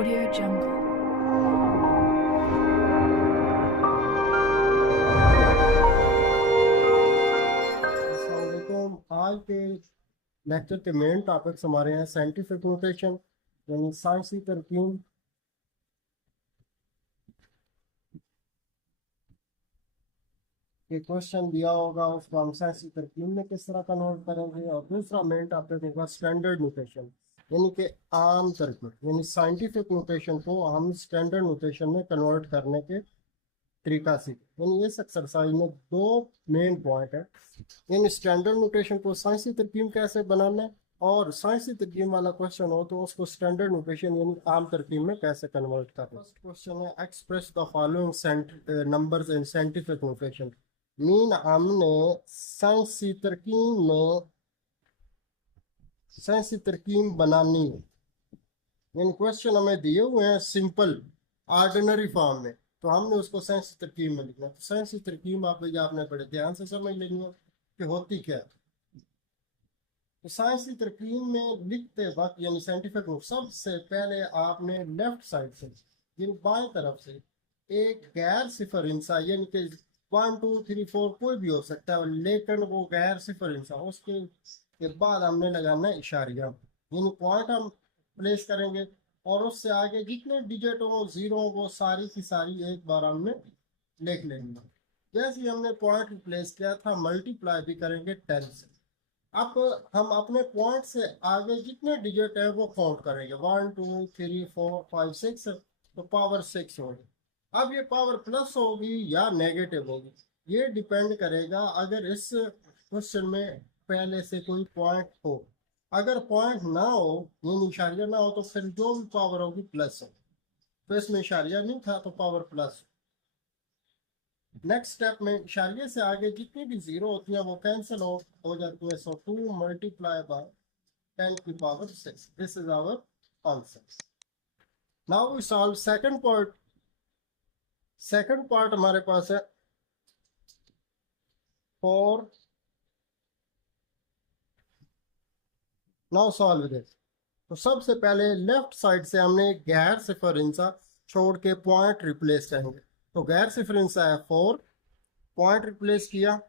Audio Jungle. अस्सलाम वालेकुम। आज के लेक्चर के मेन टॉपिक्स हमारे हैं साइंटिफिक नोटेशन यानी साइंसी तरकीब, के क्वेश्चन दिया होगा उसको हम साइंसी तरकीब में किस तरह कन्वर्ट करेंगे। और दूसरा मेन टॉपिक होगा स्टैंडर्ड नोटेशन यानी कि आम तरकीब, यानी साइंटिफिक नोटेशन को हम स्टैंडर्ड नोटेशन में कन्वर्ट करने के तरीका सीखें। यानी इस एक्सरसाइज में दो मेन पॉइंट है, यानी स्टैंडर्ड नोटेशन को साइंसी तरकीब कैसे बनाना है और साइंसी तरकीब वाला क्वेश्चन हो तो उसको स्टैंडर्ड नोटेशन यानी आम तरकीब में कैसे कन्वर्ट करना है। फर्स्ट क्वेश्चन है express the following numbers in scientific notation. Mean हमने साइंसी तरकीब बनानी है, यानी क्वेश्चन हमें दिए हुए हैं सिंपल ऑर्डिनरी फॉर्म में, तो हमने उसको साइंसी तरकीब में लिखना है। तो साइंसी तरकीब आपने बड़े ध्यान से समझ लेनी है कि होती क्या है। तो साइंसी तरकीब में लिखते वक्त यानी साइंटिफिक बुक, सबसे पहले आपने लेफ्ट साइड से यानी बाएं तरफ से एक गैर सिफर इंसा यानी कि 1 2 3 4 कोई भी हो सकता है लेकिन वो गैर सिफर इंसा, उसके के बाद हमने लगाना है इशारिया यानी पॉइंट हम प्लेस करेंगे और उससे आगे जितने डिजिट हो जीरो वो सारी की सारी एक बार हमने लिख लेंगे। जैसे ही हमने पॉइंट प्लेस किया था मल्टीप्लाई भी करेंगे 10 से। अब हम अपने पॉइंट से आगे जितने डिजिट है वो काउंट करेंगे 1 2 3 4 5 6, तो पावर 6 होगी। अब ये पावर प्लस होगी या नेगेटिव होगी ये डिपेंड करेगा अगर इस क्वेश्चन में पहले से कोई पॉइंट हो। अगर पॉइंट ना हो यानी इशारिया ना हो तो फिर जो भी पावर होगी प्लस हो, तो इसमें इशारिया नहीं था तो पावर प्लस। नेक्स्ट स्टेप में इशारिये से आगे जितनी भी जीरो होती है वो कैंसिल हो जाती है। सो 2 मल्टीप्लाई बाय 10 की power 6, this is our answer. Now we solve second part. Second part हमारे पास है 4। Now solve this. तो सबसे पहले लेफ्ट साइड से हमने गैर सिफर इंसा छोड़ के पॉइंट रिप्लेस करेंगे। तो गैर सिफर इंसा है 4, पॉइंट रिप्लेस किया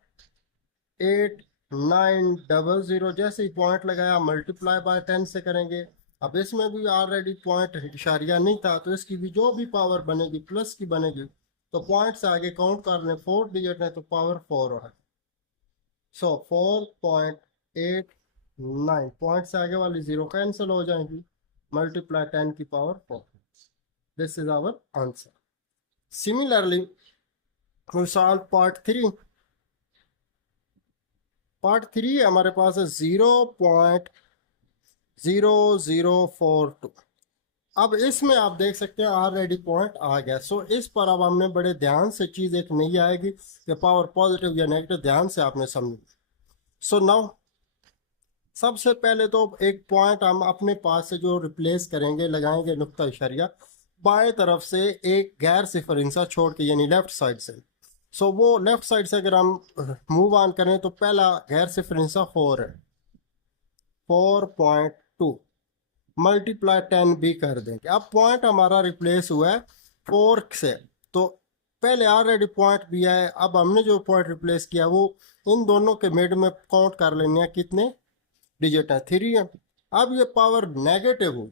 8900, जैसे ही पॉइंट लगाया मल्टीप्लाई बाय 10 से करेंगे। अब इसमें भी ऑलरेडी पॉइंट इशारिया नहीं था तो इसकी भी जो भी पावर बनेगी प्लस की बनेगी, तो पॉइंट से आगे काउंट कर लें 4 डिजिट है तो पावर 4 है। सो 4.89, पॉइंट से आगे वाली जीरो कैंसिल हो जाएंगी, मल्टीप्लाई 10 की power 4, this is our answer. Similarly we solve part 3। Part 3 हमारे पास है 0.0042। अब इसमें आप देख सकते हैं ऑलरेडी पॉइंट आ गया। सो इस पर अब हमने बड़े ध्यान से चीज एक नहीं आएगी कि पावर पॉजिटिव या नेगेटिव, ध्यान से आपने समझी। सो नाउ सबसे पहले तो एक पॉइंट हम अपने पास से जो रिप्लेस करेंगे लगाएंगे नुक्ता इशारिया बाएं तरफ से एक गैर सिफर इंसा छोड़ के यानी लेफ्ट साइड से। सो वो लेफ्ट साइड से अगर हम मूव ऑन करें तो पहला गैर सिफर इंसा 4 है, 4.2 मल्टीप्लाई 10 भी कर देंगे। अब पॉइंट हमारा रिप्लेस हुआ है 4 से, तो पहले ऑलरेडी पॉइंट भी है। अब हमने जो पॉइंट रिप्लेस किया वो इन दोनों के मिड में काउंट कर लेने हैं कितने डिजिट है, 3 है। अब ये पावर नेगेटिव हो,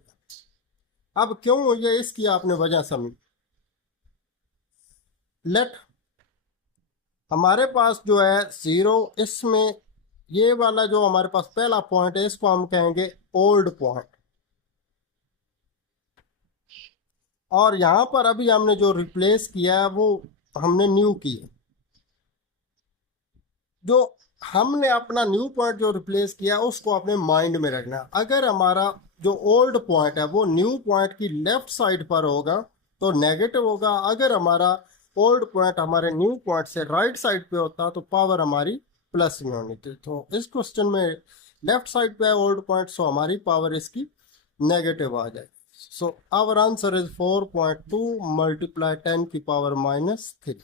अब क्यों हुई है इसकी आपने वजह समझी। लेट हमारे पास जो है जीरो, इसमें ये वाला जो हमारे पास पहला पॉइंट है इसको हम कहेंगे ओल्ड पॉइंट, और यहां पर अभी हमने जो रिप्लेस किया है वो हमने न्यू किया। जो हमने अपना न्यू पॉइंट जो रिप्लेस किया उसको अपने माइंड में रखना। अगर हमारा जो ओल्ड पॉइंट है वो न्यू पॉइंट की लेफ्ट साइड पर होगा तो नेगेटिव होगा, अगर हमारा ओल्ड पॉइंट हमारे न्यू पॉइंट से राइट साइड पे होता तो पावर हमारी प्लस में होनी थी। तो इस क्वेश्चन में लेफ्ट साइड पे है ओल्ड पॉइंट, सो हमारी पावर इसकी नेगेटिव आ जाएगी। So our answer is 4.2 multiply 10 की पावर -3।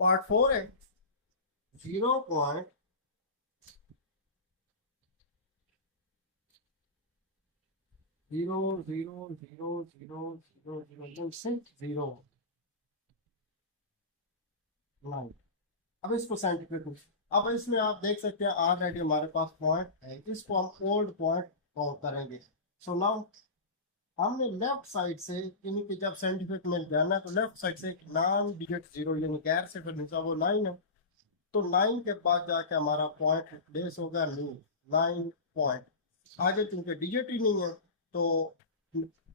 पार्ट 4 है 0. Zero zero zero zero zero zero six zero nine. अब इसको साइंटिफिक, अब इसमें आप देख सकते हैं ऑलरेडी हमारे पास पॉइंट है, इसको हम ओल्ड पॉइंट काउंट करेंगे। सो नाउ हमने लेफ्ट साइड से इनके जब साइंटिफिक में जाना है तो लेफ्ट साइड से एक नॉन डिजिट जीरो यानी गैर से फिर नीचे वो नाइन है, तो नाइन के बाद जाके हमारा पॉइंट रिप्लेस होगा न्यू नाइन पॉइंट। आगे चूंकि डिजिट ही नहीं है तो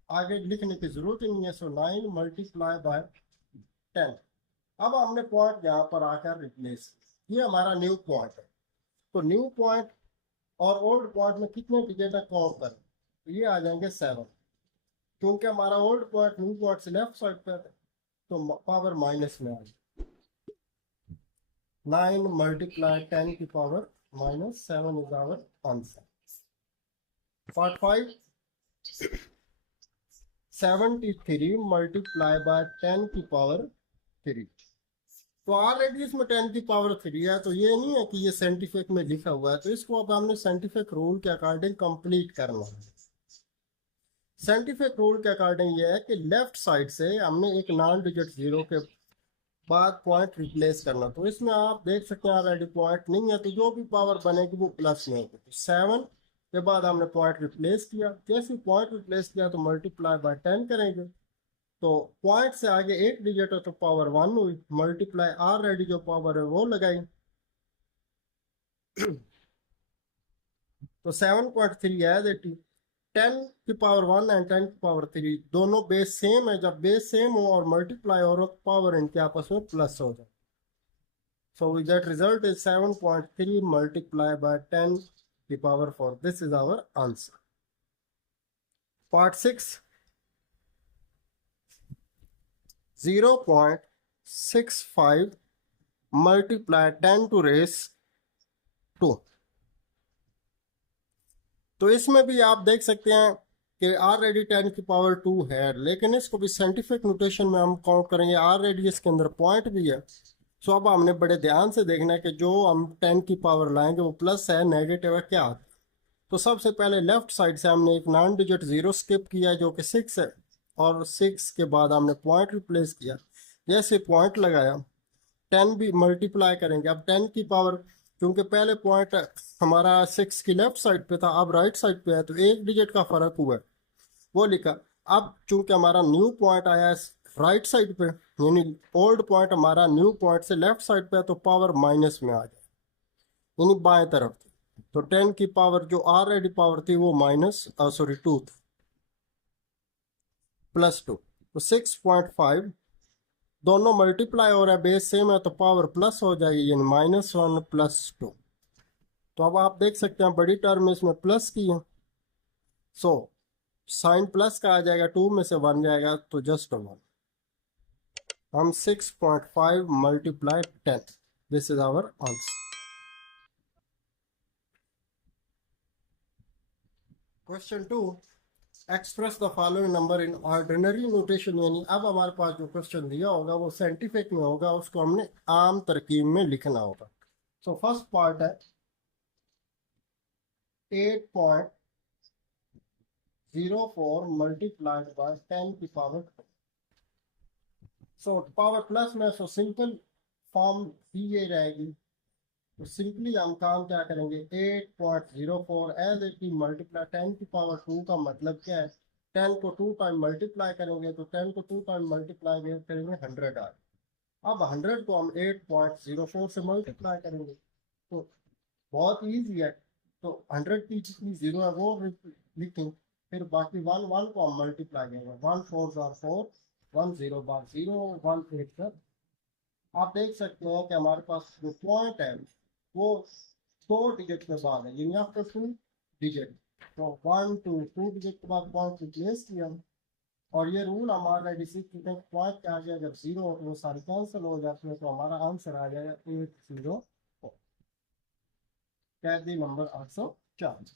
आगे लिखने की जरूरत ही नहीं है, so nine multiply by ten. अब हमने पॉइंट यहाँ पर आकर रिप्लेस, ये हमारा न्यू पॉइंट है। तो न्यू पॉइंट और ओल्ड पॉइंट में कितने डिजिट है काउंट करें, तो ये आ जाएंगे सेवन। क्योंकि हमारा ओल्ड पॉइंट न्यू पॉइंट से लेफ्ट साइड पर है तो पावर माइनस में आ जाए, नाइन मल्टीप्लाई टेन की power minus seven is our answer. Part five, 73 multiply by ten की पावर थ्री। तो ऑलरेडी इसमें टेन की पावर थ्री है, तो ये नहीं है कि ये साइंटिफिक में लिखा हुआ है, तो इसको अब हमने साइंटिफिक रूल के अकॉर्डिंग कंप्लीट करना है। साइंटिफिक रूल के अकॉर्डिंग ये है कि लेफ्ट साइड से हमने एक नॉन डिजिट जीरो के बाद पॉइंट रिप्लेस करना। तो इसमें आप देख सकते हैं ऑलरेडी पॉइंट नहीं है, तो जो भी पावर बनेगी वो प्लस में होगी। तो सेवन के बाद हमने पॉइंट रिप्लेस किया, जैसे पॉइंट रिप्लेस किया तो मल्टीप्लाई बाय टेन करेंगे, तो पॉइंट से आगे एक डिजिट है तो पावर वन हुई, मल्टीप्लाई ऑलरेडी जो पावर है वो लगाई, तो 7.3 एज इट इज। 10 की पावर वन एंड 10 की पावर थ्री दोनों बेस सेम है, जब बेस सेम हो और मल्टीप्लाई और पावर इनके आपस में प्लस हो जाए, so we get result is 7.3 multiplied by 10 की power 4। this is our answer। part 6, 0.65 multiply 10 to raise 2। तो इसमें भी आप देख सकते हैं कि ऑलरेडी 10 की पावर 2 है, लेकिन इसको भी साइंटिफिक नोटेशन में हम काउंट करेंगे, ऑलरेडी इसके अंदर पॉइंट भी है। सो अब हमने बड़े ध्यान से देखना है कि जो हम 10 की पावर लाएंगे वो प्लस है नेगेटिव है क्या। तो सबसे पहले लेफ्ट साइड से हमने एक नॉन डिजिट जीरो स्किप किया है जो कि 6 है, और 6 के बाद हमने पॉइंट रिप्लेस किया, जैसे पॉइंट लगाया 10 भी मल्टीप्लाई करेंगे। अब 10 की पावर, क्योंकि पहले पॉइंट हमारा 6 की लेफ्ट साइड पे था, अब राइट साइड पे है, तो एक डिजिट का फर्क हुआ है वो लिखा। अब चूंकि हमारा न्यू पॉइंट आया है राइट साइड पे, यानी ओल्ड पॉइंट हमारा न्यू पॉइंट से लेफ्ट साइड पे है, तो पावर माइनस में आ जाए, यानी बाएं तरफ थी। तो 10 की पावर जो ऑलरेडी पावर थी वो माइनस सॉरी 2 थी, प्लस 2, तो 6.5 दोनों मल्टीप्लाई हो रहा है, बेस सेम है तो पावर प्लस हो जाएगी, यानी -1 + 2। तो अब आप देख सकते हैं बड़ी टर्म में इसमें प्लस की है, सो साइन प्लस का आ जाएगा, 2 में से 1 जाएगा तो जस्ट 1। हम 6.5 multiply 10, this is our answer. Question 2, express the following number in ordinary notation, यानी अब हमारे पास जो क्वेश्चन दिया होगा वो साइंटिफिक में होगा, उसको हमने आम तरकीब में लिखना होगा। सो फर्स्ट पार्ट है 8.04 मल्टीप्लाइड बाय 10 की पावर 2। सो पावर प्लस में सो सिंपल फॉर्म ही ये रहेगी, तो सिंपली हम काम क्या करेंगे, 8.04 एज इट इज मल्टीप्लाई 10 की पावर 2 का मतलब क्या है, 10 को 2 टाइम मल्टीप्लाई करेंगे, तो 10 को 2 टाइम मल्टीप्लाई करेंगे 100 आ। अब 100 को हम 8.04 से मल्टीप्लाई करेंगे, तो बहुत ईजी है। तो 100 की जितनी जीरो है वो लिखें, फिर बाकी 1 को हम मल्टीप्लाई करेंगे, 1 4 4, 1 0 0, 1 8। आप देख सकते हैं कि हमारे पास जो पॉइंट है वो 2 डिजिट के बाद है, यानी आफ्टर 2 डिजिट, तो 1 2 2 डिजिट के बाद पॉइंट रिप्लेस किया। और ये रूल हमारा सीख चुके हैं, पॉइंट के आगे जब जीरो हो तो वो सारे कैंसिल हो जाते हैं, तो हमारा आंसर आ जाएगा 804, कैदी नंबर 804।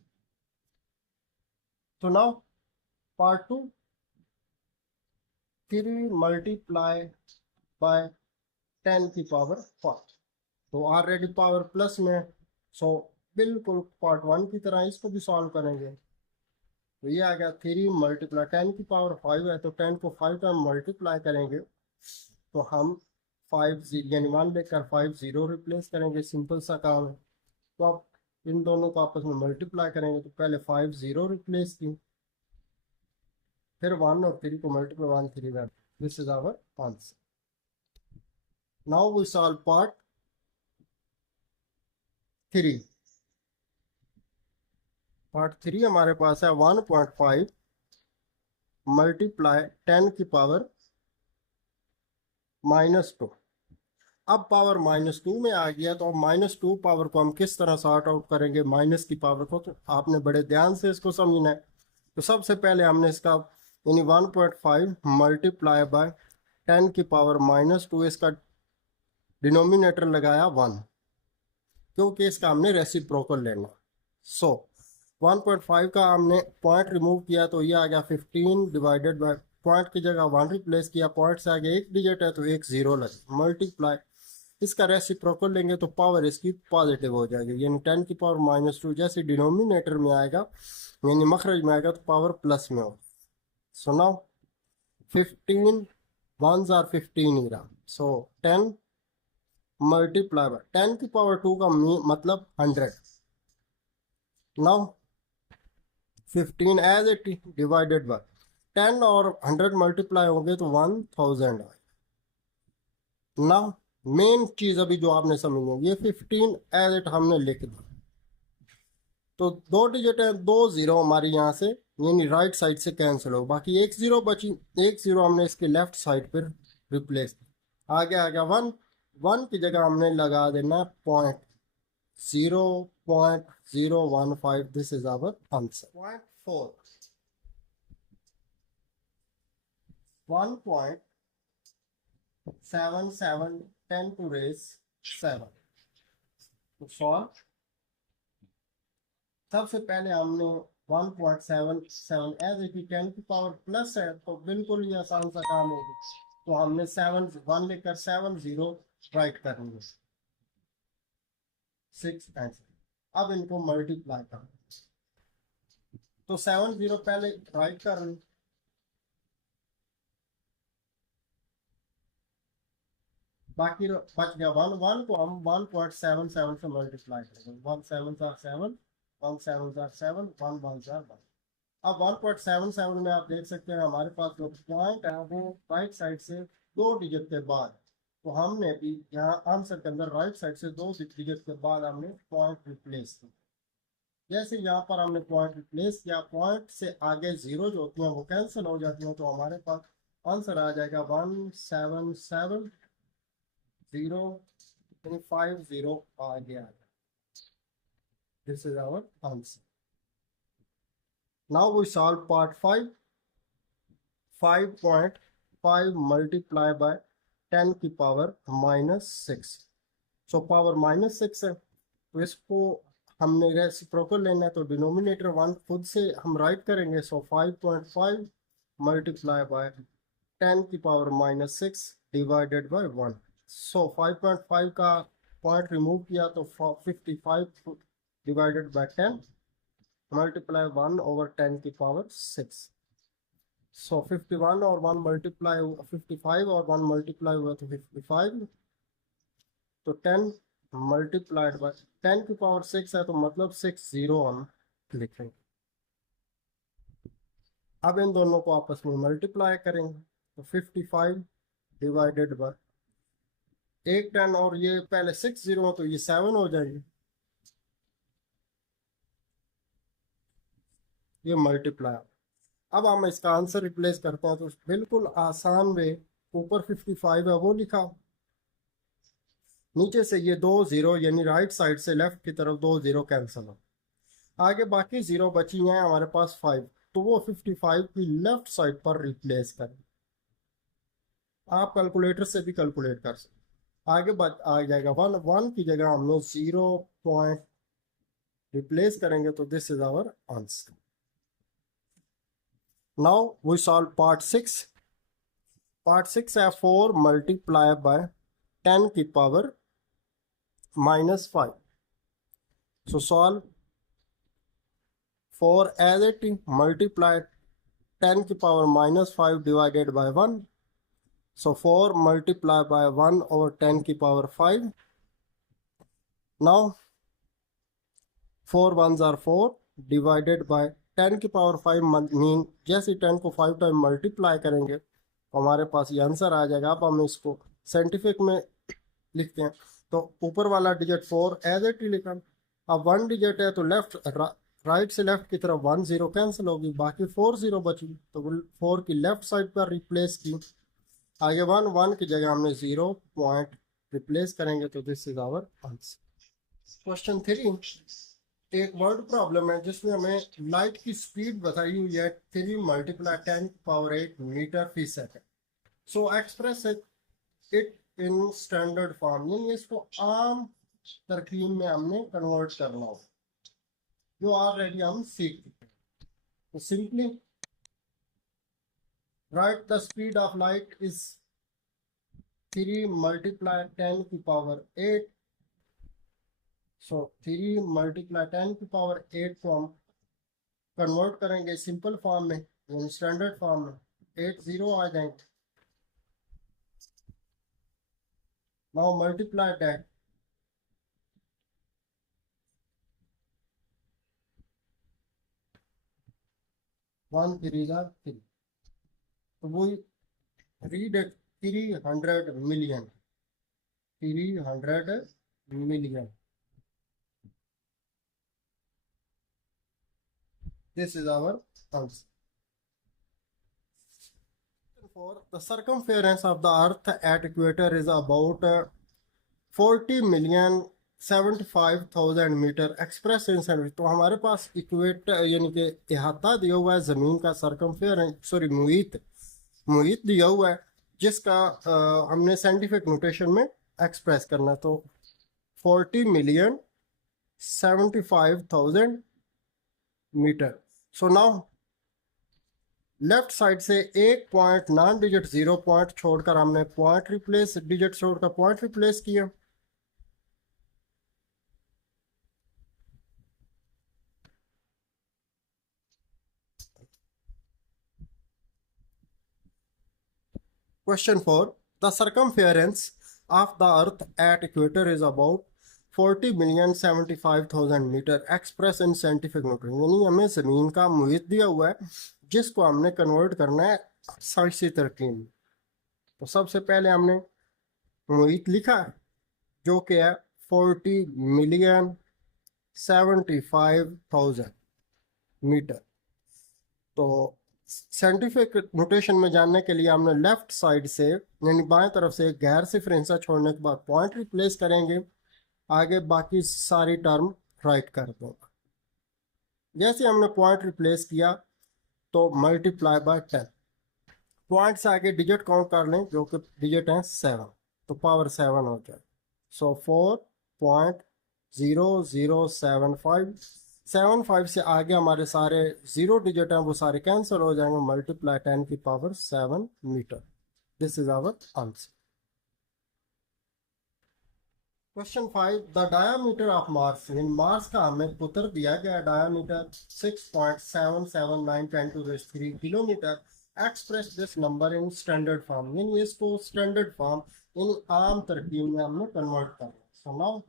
तो नाउ पार्ट 2, 3 मल्टीप्लाई बाय 10 की पावर 5। तो ऑलरेडी पावर प्लस में, सो बिल्कुल पार्ट 1 की तरह इसको भी सॉल्व करेंगे। तो ये आ गया 3 मल्टीप्लाई 10 की पावर 5 है, तो 10 को 5 टाइम मल्टीप्लाई करेंगे तो हम 5 यानी 1 लेकर 5 0 रिप्लेस करेंगे। सिंपल सा काम है। तो अब इन दोनों को आपस में मल्टीप्लाई करेंगे, तो पहले 5 0 रिप्लेस की, फिर 1 और 3 को multiply 1 3 that this is our answer. Now we solve part 3। Part 3 हमारे पास है 1.5 मल्टीप्लाई 10 की पावर -2। अब पावर -2 में आ गया, तो अब -2 पावर को हम किस तरह सॉर्ट आउट करेंगे माइनस की पावर को, तो आपने बड़े ध्यान से इसको समझना है। तो सबसे पहले हमने इसका यानी 1.5 मल्टीप्लाई बाय 10 की पावर -2, इसका डिनोमिनेटर लगाया 1, क्योंकि इसका हमने रेसिप्रोकल लेना। सो 1.5 का हमने पॉइंट रिमूव किया, तो ये आ गया 15 डिवाइडेड बाय पॉइंट की जगह 1 रिप्लेस किया, पॉइंट से आगे एक डिजिट है तो एक जीरो लगे, मल्टीप्लाई इसका रेसिप्रोकल लेंगे तो पावर इसकी पॉजिटिव हो जाएगी, यानी 10 की पावर -2 जैसे डिनोमिनेटर में आएगा यानी मखरज में आएगा तो पावर प्लस में होगा। सो नाउ 15 1s आर 15 ही रहा, सो 10 मल्टीप्लाई बाय 10 की पावर 2 का मतलब 100। Now 15 as it divided by 10 और 100 मल्टीप्लाई होंगे तो 1000 आए। नाउ मेन चीज अभी जो आपने समझनी है, ये 15 एज इट हमने लिख दिया, तो दो डिजिट है, दो जीरो हमारी यहाँ से यानी राइट साइड से कैंसिल हो, बाकी एक जीरो बची, एक जीरो हमने इसके लेफ्ट साइड पर रिप्लेस किया। आगे आ गया 1, 1 की जगह हमने लगा देना point 0.015, this is our answer. Point 4 1.77 10 to raise 7। तो सॉल्व, सबसे पहले हमने 1.77 एज इट 10 की पावर प्लस है, तो बिल्कुल ही आसान सा काम होगा। तो हमने 7 1 लेकर 7 0 राइट करेंगे, 6 आंसर। अब इनको मल्टीप्लाई करें, तो 7 0 पहले राइट कर लें, बाकी बच गया 1 1 को हम 1.77 से मल्टीप्लाई करेंगे। 1 7 आर 7, 1 7 आर 7, 1 1 आर 1। अब 1.77 में आप देख सकते हैं हमारे पास जो पॉइंट है वो राइट साइड से दो डिजिट के बाद, तो हमने भी यहाँ आंसर के अंदर राइट साइड से दो डिजिट के बाद हमने पॉइंट रिप्लेस किया। जैसे यहाँ पर हमने पॉइंट रिप्लेस किया, पॉइंट से आगे जीरो जो होती हैं वो कैंसिल हो जाती हैं, तो हमारे पास आंसर आ जाएगा 177 0 यानी 5 0 आ गया। This is our answer. Now we solve part 5। 5.5 multiply by 10 की पावर -6। सो पावर -6 है, तो इसको हमने रेसिप्रोकल लेना है, तो डिनोमिनेटर 1 खुद से हम राइट करेंगे। सो 5.5 मल्टीप्लाई बाय 10 की पावर -6 डिवाइडेड बाय 1। सो 5.5 का पॉइंट रिमूव किया तो 55 डिवाइडेड बाय 10 मल्टीप्लाई 1 ओवर 10 की पावर 6। सो 51 और 1 मल्टीप्लाई 55 और 1 मल्टीप्लाई हुआ तो 55, तो 10 मल्टीप्लाइड बाय 10 की पावर 6 है, तो मतलब 6 0 हम लिखेंगे। अब इन दोनों को आपस में मल्टीप्लाई करेंगे, तो 55 डिवाइडेड बाय एक 10 और ये पहले 6 0 तो ये 7 हो जाएगी, ये मल्टीप्लाई। अब हम इसका आंसर रिप्लेस करते हैं, तो बिल्कुल आसान वे, ऊपर 55 है वो लिखा, नीचे से ये दो जीरो यानी राइट साइड से लेफ्ट की तरफ दो जीरो कैंसिल हो, आगे बाकी जीरो बची हैं हमारे पास 5, तो वो 55 की लेफ्ट साइड पर रिप्लेस करें। आप कैलकुलेटर से भी कैलकुलेट कर सकते, आगे आ जाएगा 1 1 की जगह हम लोग 0 पॉइंट रिप्लेस करेंगे, तो this is our answer. Now we solve part 6। Part 6 है 4 मल्टीप्लाई बाय 10 की power -5। So solve 4 as it multiply 10 की power -5 divided by 1. So 4 multiply by 1 over 10 की power 5. Now 4 ones are 4 divided by 10 की power 5 mean जैसे 10 को 5 time multiply करेंगे तो हमारे पास ये आंसर आ जाएगा। अब हम इसको साइंटिफिक में लिखते हैं तो ऊपर वाला डिजिट 4 एज इट ही लिखा। अब 1 डिजिट है तो राइट से लेफ्ट की तरफ 1 0 कैंसिल होगी, बाकी 4 0 बची तो 4 की लेफ्ट साइड पर रिप्लेस की। आगे 1 1 की जगह हमने 0 पॉइंट रिप्लेस करेंगे तो this is our answer. Question 3, एक वर्ड प्रॉब्लम है जिसमें हमें लाइट की स्पीड बताई हुई है 3 multiply 10 power 8 metre per second. So express it in standard form, यानी इसको आम तरकीब में हमने कन्वर्ट करना हो जो ऑलरेडी हम सीख चुके हैं। तो simply write the speed of light is 3 multiply 10 की पावर 8। सो 3 मल्टीप्लाई 10 की पावर 8 को हम कन्वर्ट करेंगे सिंपल फॉर्म में, यानी स्टैंडर्ड फॉर्म में 8 0 आ जाएंगे। नाउ मल्टीप्लाई दैट 1 3 3, तो वो read 300 million 300 million. This is our answer. For the circumference of the earth at equator is about 40 million 75,000 metre express in centimetre. तो हमारे पास इक्वेटर यानी कि इहाता दिया हुआ है ज़मीन का, सरकमफेरेंस सॉरी मुहित मुहित दिया हुआ है जिसका हमने साइंटिफिक नोटेशन में एक्सप्रेस करना है। तो 40 million 75,000 metre. So now left side से एक पॉइंट नॉन डिजिट 0 पॉइंट छोड़कर हमने पॉइंट रिप्लेस डिजिट छोड़कर पॉइंट रिप्लेस किया। Question 4, the circumference of the earth at equator is about 40 million 75,000 metre express in scientific notation, यानी हमें ज़मीन का मुहित दिया हुआ है जिसको हमने कन्वर्ट करना है साइंसी तरकीब में। तो सबसे पहले हमने मुहित लिखा जो कि है 40 मिलियन 75,000 मीटर। तो साइंटिफिक नोटेशन में जानने के लिए हमने लेफ्ट साइड से यानी बाएं तरफ से गैर सिफर हिस्सा छोड़ने के बाद पॉइंट रिप्लेस करेंगे, आगे बाकी सारी टर्म राइट कर दूंगा। जैसे हमने पॉइंट रिप्लेस किया तो मल्टीप्लाई बाय 10, पॉइंट से आगे डिजिट काउंट कर लें जो कि डिजिट है 7, तो पावर 7 हो जाए। सो 4.0075 से आगे हमारे सारे 0 डिजिट हैं वो सारे कैंसिल हो जाएंगे, मल्टीप्लाई 10 की power 7 metre. This is our answer. Question 5, the diameter of Mars, इन मार्स का हमें पुत्र दिया गया diameter 6.7791 × 10³ kilometre. Express this number in standard form, यानी इसको स्टैंडर्ड फॉर्म इन आम तरकीब में हमने कन्वर्ट करना। सो नाउ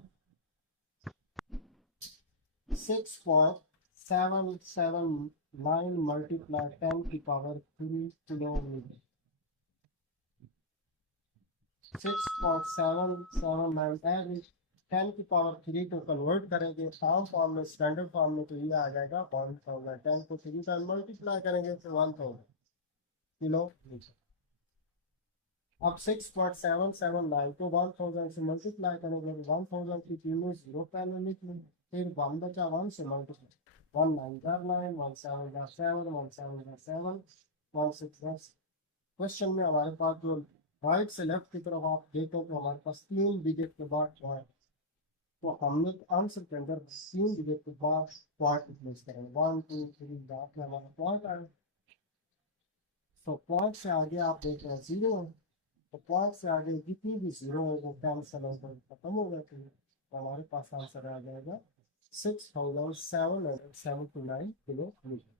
6.779 मल्टीप्लाई 10 की पावर 3 किलोमीटर। 6.779 10 की पावर 3 को कन्वर्ट करेंगे आम फॉर्म में स्टैंडर्ड फॉर्म में तो ये आ जाएगा 1000। 10 को 3 टाइम मल्टीप्लाई करेंगे तो 1000 किलोमीटर। अब 6.779 को 1000 से मल्टीप्लाई करेंगे तो 1000 की तीनों 0 पहले लिख लें, फिर 1 बचा 1 से मल्टीप्लाई 1 9 9 1 7 7 1 7 7 1 6 क्वेश्चन में हमारे पास जो राइट से लेफ्ट की तरफ आप देखो तो हमारे पास 3 डिजिट के बाद पॉइंट, तो हमने आंसर के अंदर 3 डिजिट के बाद पॉइंट रिप्लेस करेंगे 1 2 3 बाद में हमारा पॉइंट आए। तो पॉइंट से आगे आप देख रहे हैं 0, तो पॉइंट से आगे जितनी भी 0 है वो कैंसिल होकर खत्म हो जाती है, तो हमारे पास आंसर आ जाएगा 6,779 kilometre.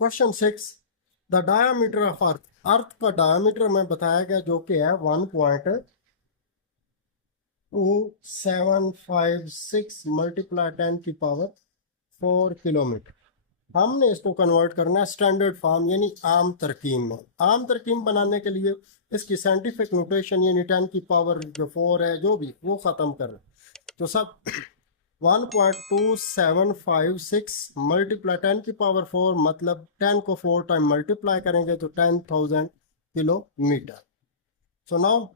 Question 6, the diameter of earth, earth का डायामीटर में बताया गया जो कि है 1.2756 मल्टीप्लाई 10⁴ किलोमीटर। हमने इसको कन्वर्ट करना है स्टैंडर्ड फॉर्म यानी आम तरकीब में। आम तरकीब बनाने के लिए इसकी साइंटिफिक नोटेशन यानी 10⁴ है जो भी वो ख़त्म कर, तो सब 1.2756 मल्टीप्लाई 10⁴ मतलब 10 को 4 टाइम मल्टीप्लाई करेंगे तो 10,000 किलोमीटर। सो नाउ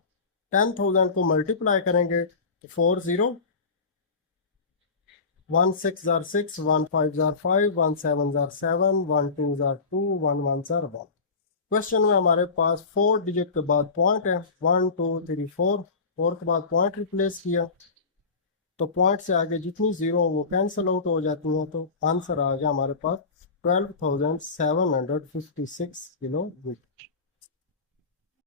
10,000 को मल्टीप्लाई करेंगे तो 4 0, 1 6 jar 6, 1 5 jar 5, 1 7 jar 7, 1 2 jar 2, 1 1 jar 1। Question में हमारे पास 4 डिजिट के बाद पॉइंट है, 1 2 3 4, 4 के बाद पॉइंट रिप्लेस किया तो पॉइंट से आगे जितनी जीरो वो कैंसिल आउट हो जाती हैं, तो आंसर आ गया हमारे पास 12,756 किलोमीटर।